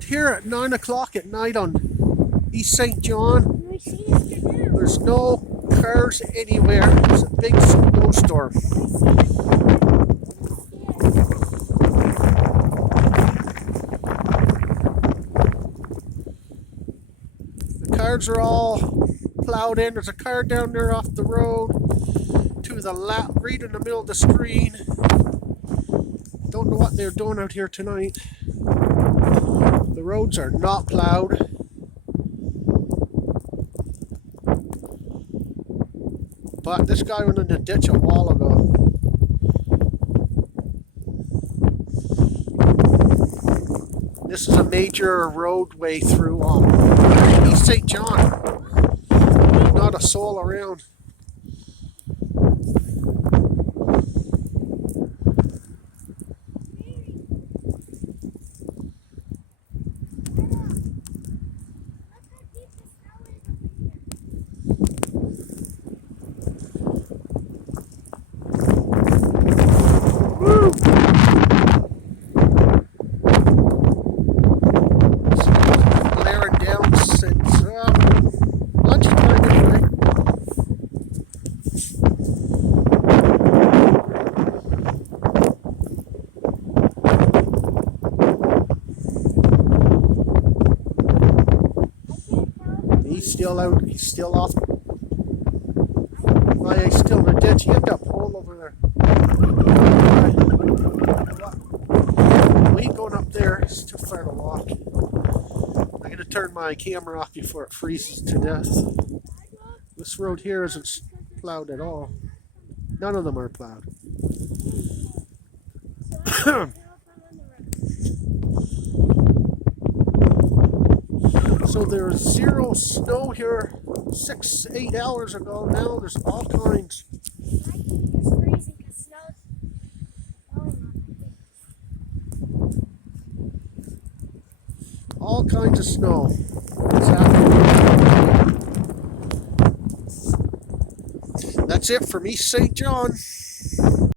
Out here at 9 o'clock at night on East St. John, there's no cars anywhere. It's a big snowstorm. The cars are all plowed in. There's a car down there off the road to the left, right in the middle of the screen. Don't know what they're doing out here tonight. The roads are not plowed. But this guy went in the ditch a while ago. This is a major roadway through East St. John. Not a soul around. He's still out, he's still off. Oh, yeah, he's still in the ditch. He had that pole over there. We ain't going up there, it's too far to walk. I'm going to turn my camera off before it freezes to death. This road here isn't plowed at all. None of them are plowed. So there was zero snow here 6-8 hours ago. Now there's all kinds. All kinds of snow. That's it from East St. John.